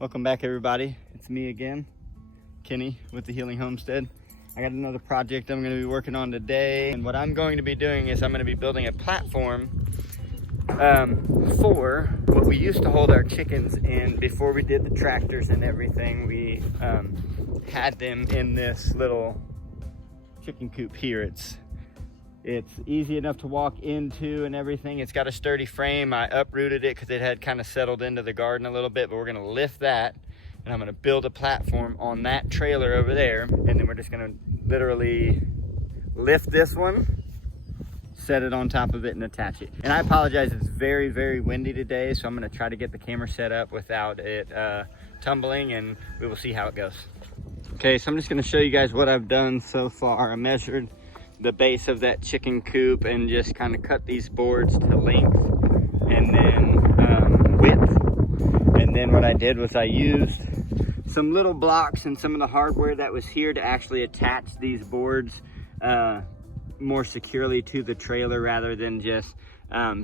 Welcome back, everybody. It's me again, Kenny with The Healing Homestead. I got another project I'm going to be working on today, and what I'm going to be doing is I'm going to be building a platform for what we used to hold our chickens in before we did the tractors and everything. We had them in this little chicken coop here. It's easy enough to walk into and everything. It's got a sturdy frame. I uprooted it because it had kind of settled into the garden a little bit, but we're gonna lift that and I'm gonna build a platform on that trailer over there. And then we're just gonna literally lift this one, set it on top of it and attach it. And I apologize, it's very, very windy today, so I'm gonna try to get the camera set up without it tumbling, and we will see how it goes. Okay, so I'm just gonna show you guys what I've done so far. I measured the base of that chicken coop and just kind of cut these boards to length and then width. And then what I did was I used some little blocks and some of the hardware that was here to actually attach these boards more securely to the trailer rather than just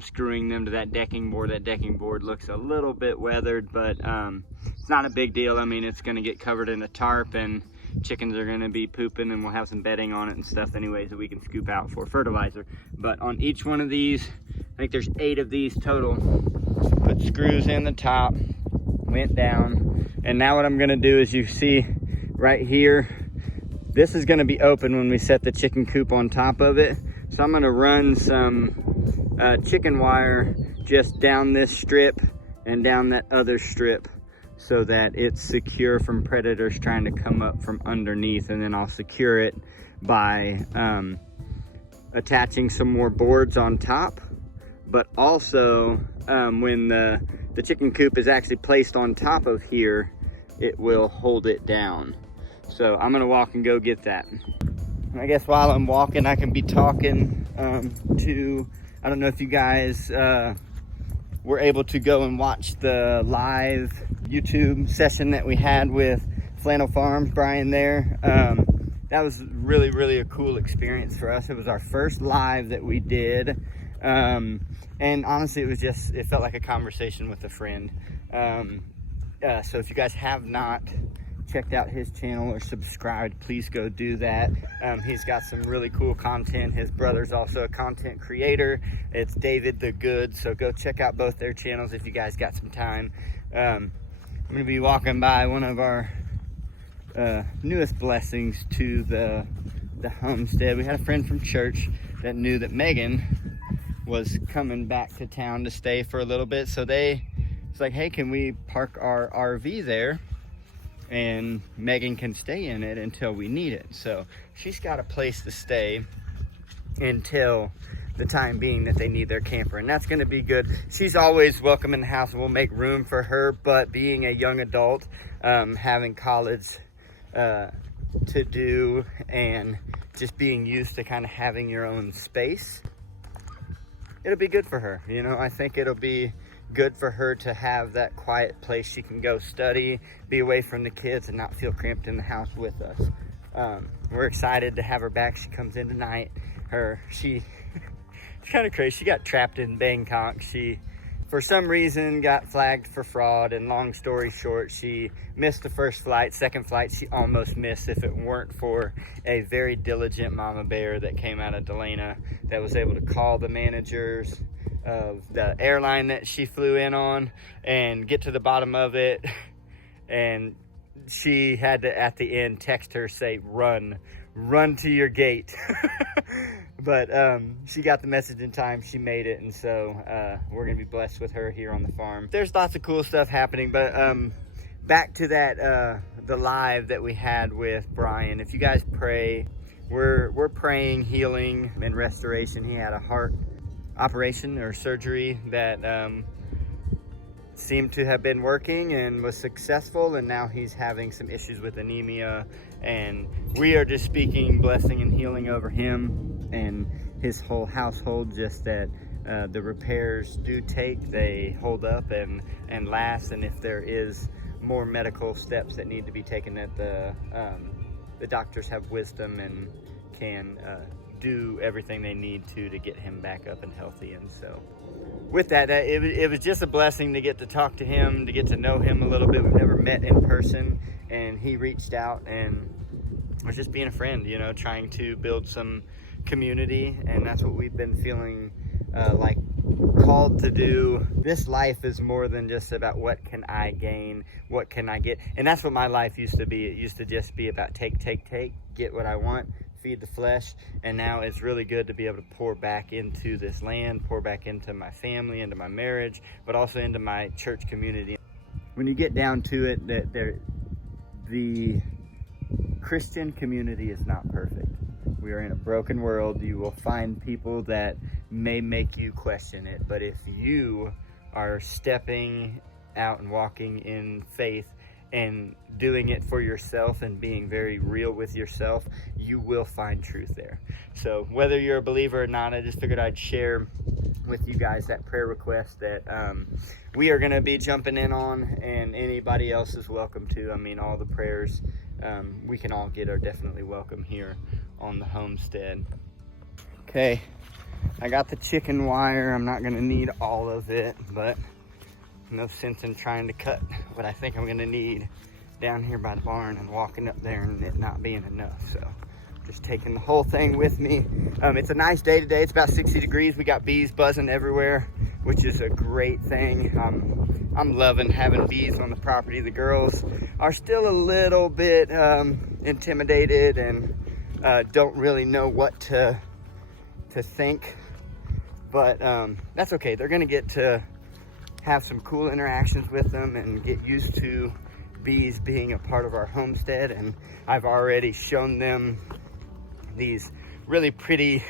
screwing them to that decking board. That decking board looks a little bit weathered, but it's not a big deal. I mean, it's gonna get covered in a tarp and chickens are gonna be pooping, and we'll have some bedding on it and stuff anyways that we can scoop out for fertilizer. But on each one of these, I think there's 8 of these total, put screws in the top, went down, and now what I'm gonna do is, you see right here, this is gonna be open when we set the chicken coop on top of it. So I'm gonna run some chicken wire just down this strip and down that other strip, so that it's secure from predators trying to come up from underneath. And then I'll secure it by attaching some more boards on top. But also when the chicken coop is actually placed on top of here, it will hold it down. So I'm gonna walk and go get that. And I guess while I'm walking, I can be talking I don't know if you guys were able to go and watch the live YouTube session that we had with Flannel Farms, Brian there. That was really, really a cool experience for us. It was our first live that we did. And honestly, it felt like a conversation with a friend. So if you guys have not checked out his channel or subscribed, please go do that. He's got some really cool content. His brother's also a content creator. It's David the Good, so go check out both their channels if you guys got some time. I'm gonna be walking by one of our newest blessings to the homestead. We had a friend from church that knew that Megan was coming back to town to stay for a little bit, so it's like, hey, can we park our RV there and Megan can stay in it until we need it. So she's got a place to stay until the time being that they need their camper, and that's going to be good. She's always welcome in the house, and we'll make room for her, but being a young adult, having college to do, and just being used to kind of having your own space, it'll be good for her. You know, I think it'll be good for her to have that quiet place she can go study, be away from the kids, and not feel cramped in the house with us. We're excited to have her back. She comes in tonight. It's kind of crazy. She got trapped in Bangkok. She, for some reason, got flagged for fraud, and long story short, she missed the first flight. Second flight, she almost missed if it weren't for a very diligent mama bear that came out of Delana that was able to call the managers of the airline that she flew in on and get to the bottom of it. And she had to, at the end, text her, say, run to your gate. But she got the message in time. She made it, and so we're gonna be blessed with her here on the farm. There's lots of cool stuff happening, but back to that the live that we had with Brian. If you guys pray, we're praying healing and restoration. He had a heart operation or surgery that seemed to have been working and was successful, and now he's having some issues with anemia, and we are just speaking blessing and healing over him and his whole household, just that the repairs they hold up and last, and if there is more medical steps that need to be taken, that the doctors have wisdom and can do everything they need to get him back up and healthy. And so with that, it was just a blessing to get to talk to him, to get to know him a little bit. We've never met in person, and he reached out and was just being a friend, you know, trying to build some community. And that's what we've been feeling like called to do. This life is more than just about what can I gain, what can I get. And that's what my life used to be. It used to just be about take, get what I want, feed the flesh. And now it's really good to be able to pour back into this land, pour back into my family, into my marriage, but also into my church community. When you get down to it, the Christian community is not perfect. We are in a broken world. You will find people that may make you question it, but if you are stepping out and walking in faith and doing it for yourself and being very real with yourself, you will find truth there. So whether you're a believer or not, I just figured I'd share with you guys that prayer request that we are going to be jumping in on, and anybody else is welcome to. I mean, all the prayers we can all get are definitely welcome here on the homestead. Okay, I got the chicken wire. I'm not gonna need all of it, but no sense in trying to cut what I think I'm gonna need down here by the barn and walking up there and it not being enough. So just taking the whole thing with me. It's a nice day today. It's about 60 degrees. We got bees buzzing everywhere, which is a great thing. I'm loving having bees on the property. The girls are still a little bit intimidated and don't really know what to think, but that's okay. They're gonna get to have some cool interactions with them and get used to bees being a part of our homestead. And I've already shown them these really pretty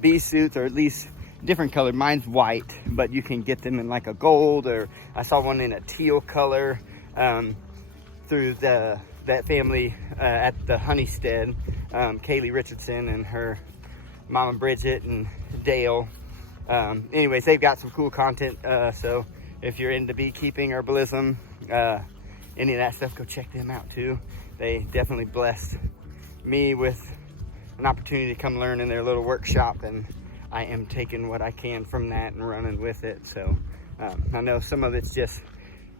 bee suits, or at least different color. Mine's white, but you can get them in like a gold, or I saw one in a teal color through that family at the Honeystead, Kaylee Richardson and her mama Bridget and Dale. Anyways, they've got some cool content, so if you're into beekeeping, herbalism, any of that stuff, go check them out too. They definitely blessed me with an opportunity to come learn in their little workshop, and I am taking what I can from that and running with it. So I know some of it's just,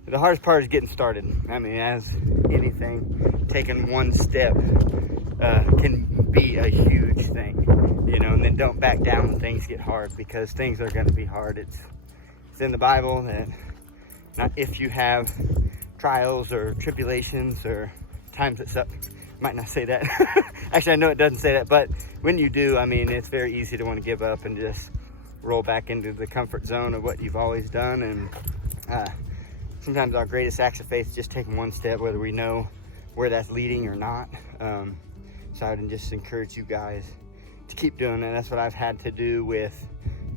the hardest part is getting started. I mean, as anything, taking one step can be a huge thing, you know, and then don't back down when things get hard, because things are going to be hard. It's in the Bible that not if you have trials or tribulations or times that suck. Might not say that. Actually, I know it doesn't say that, but when you do, I mean, it's very easy to want to give up and just roll back into the comfort zone of what you've always done. And sometimes our greatest acts of faith is just taking one step, whether we know where that's leading or not. So I would just encourage you guys to keep doing it. That's what I've had to do with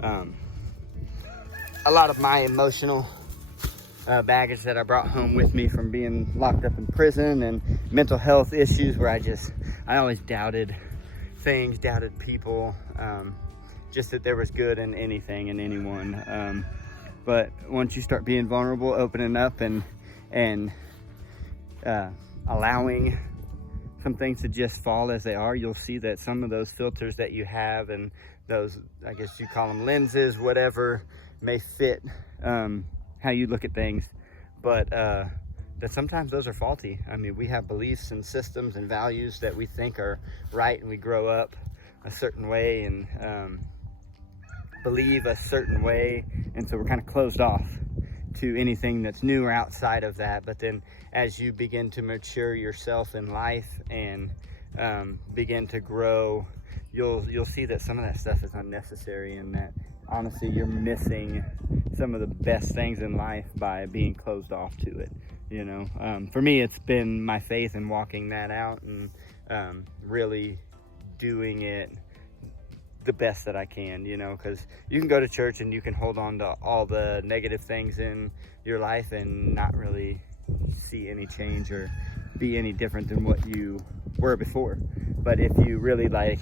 a lot of my emotional baggage that I brought home with me from being locked up in prison, and mental health issues where I always doubted things, doubted people, just that there was good in anything and anyone. But once you start being vulnerable, opening up and allowing some things to just fall as they are, you'll see that some of those filters that you have and those, I guess you call them lenses, whatever, may fit how you look at things, but that sometimes those are faulty. I mean, we have beliefs and systems and values that we think are right, and we grow up a certain way and believe a certain way, and so we're kind of closed off to anything that's new or outside of that. But then as you begin to mature yourself in life and begin to grow, you'll see that some of that stuff is unnecessary, and that honestly you're missing some of the best things in life by being closed off to it, you know. For me, it's been my faith and walking that out and really doing it the best that I can, you know, because you can go to church and you can hold on to all the negative things in your life and not really see any change or be any different than what you were before. But if you really like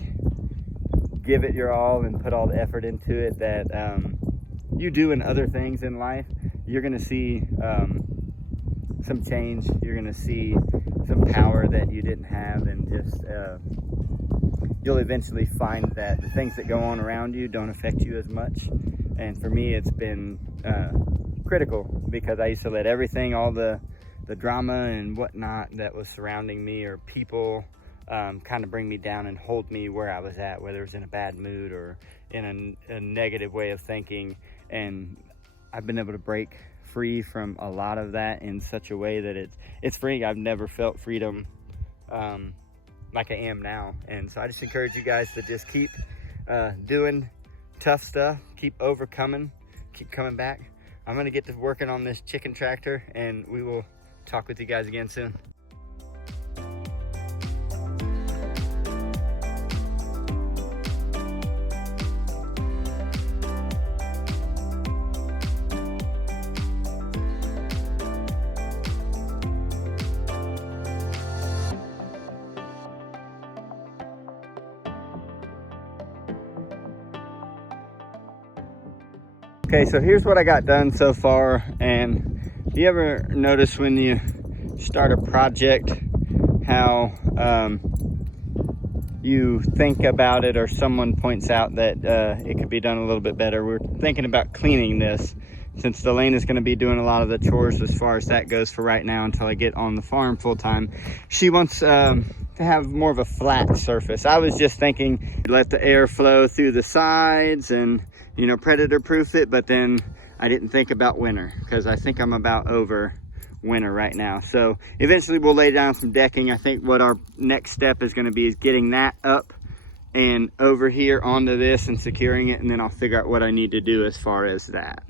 give it your all and put all the effort into it that you do in other things in life, you're gonna see some change. You're gonna see some power that you didn't have, and just you'll eventually find that the things that go on around you don't affect you as much. And for me, it's been critical, because I used to let everything, all the drama and whatnot that was surrounding me, or people, kind of bring me down and hold me where I was at, whether it was in a bad mood or in a negative way of thinking. And I've been able to break free from a lot of that in such a way that it's freeing. I've never felt freedom like I am now. And so I just encourage you guys to just keep doing tough stuff, keep overcoming, keep coming back. I'm gonna get to working on this chicken tractor, and we will talk with you guys again soon. Okay, so here's what I got done so far. And do you ever notice when you start a project how you think about it, or someone points out that it could be done a little bit better? We're thinking about cleaning this, since Delane is going to be doing a lot of the chores as far as that goes for right now until I get on the farm full time. She wants to have more of a flat surface. I was just thinking, let the air flow through the sides and, you know, predator proof it, but then I didn't think about winter, because I think I'm about over winter right now. So eventually we'll lay down some decking. I think what our next step is going to be is getting that up and over here onto this and securing it, and then I'll figure out what I need to do as far as that.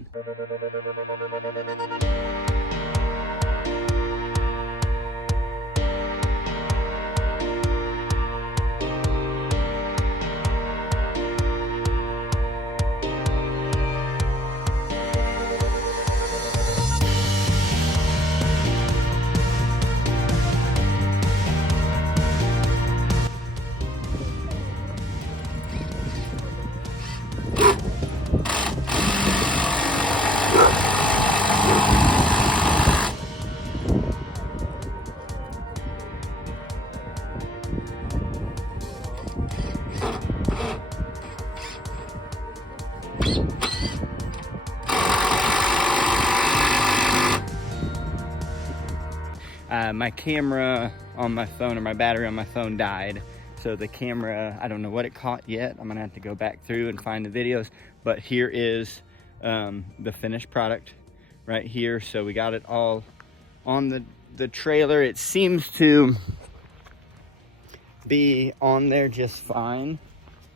My camera on my phone, or my battery on my phone, died. So the camera, I don't know what it caught yet. I'm gonna have to go back through and find the videos. But here is the finished product right here. So we got it all on the trailer. It seems to be on there just fine.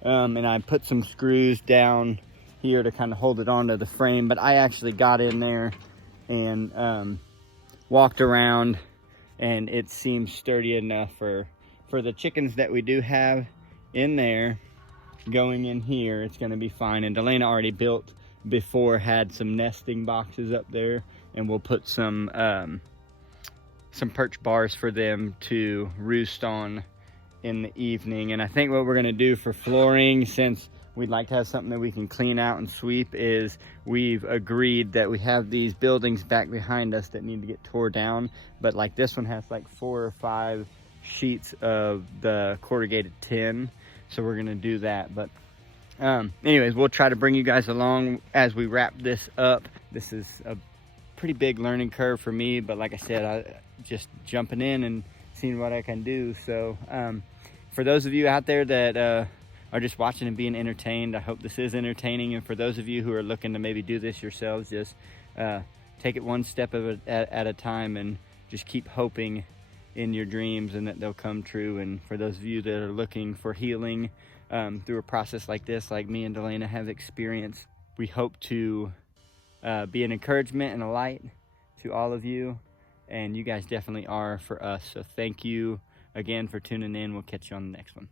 And I put some screws down here to kind of hold it onto the frame. But I actually got in there and walked around, and it seems sturdy enough for the chickens that we do have in there. Going in here, it's going to be fine. And Delana already built before, had some nesting boxes up there, and we'll put some perch bars for them to roost on in the evening. And I think what we're going to do for flooring, since we'd like to have something that we can clean out and sweep, is we've agreed that we have these buildings back behind us that need to get tore down. But like this one has like 4 or 5 sheets of the corrugated tin. So we're gonna do that. But anyways, we'll try to bring you guys along as we wrap this up. This is a pretty big learning curve for me, but like I said, I just jumping in and seeing what I can do. So for those of you out there that are just watching and being entertained, I hope this is entertaining. And for those of you who are looking to maybe do this yourselves, just take it one step at a time, and just keep hoping in your dreams and that they'll come true. And for those of you that are looking for healing through a process like this, like me and Delana have experienced, we hope to be an encouragement and a light to all of you. And you guys definitely are for us. So thank you again for tuning in. We'll catch you on the next one.